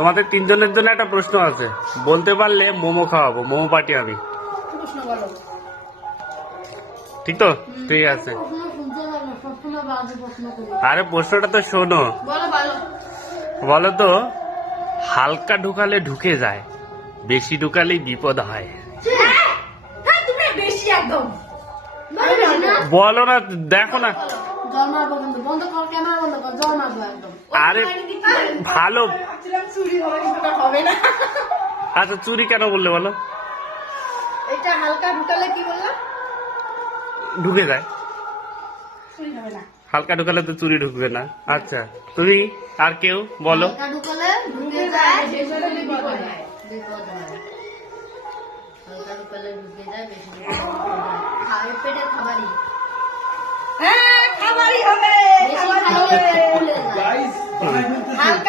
তোমাদের তিনজনের জন্য একটা প্রশ্ন আছে, বলতে পারলে মোমো খাওয়াবো, মোমো পার্টি আমি। ঠিক তো? ঠিক আছে। আরে প্রশ্নটা তো শোনো। বলো তো, হালকা ঢুকালে ঢুকে যায়, বেশি ঢুকালেই বিপদ হয়। বলো না, দেখো না। আরে ভালো। আচ্ছা চুরি কেন বললে বলো? এটা হালকা ঢুকালে কি বললাম? ঢুকে যায়। চুরি হবে না। হালকা ঢুকালে তো চুরি ঢুকবে না। আচ্ছা তুমি আর কেউ বলো। হালকা ঢুকালে ঢুকে যায়, বেশি ঢুকালে বিপদ হয়। বিপদ হয়। হালকা ঢুকালে ঢুকে যায়, বেশি ঢুকালে বিপদ হয়। খাওয়ার পেটের খাবারই। হ্যাঁ, খাবারই হবে। বেশি খাইলে পেট ফুলে যায়। হালকা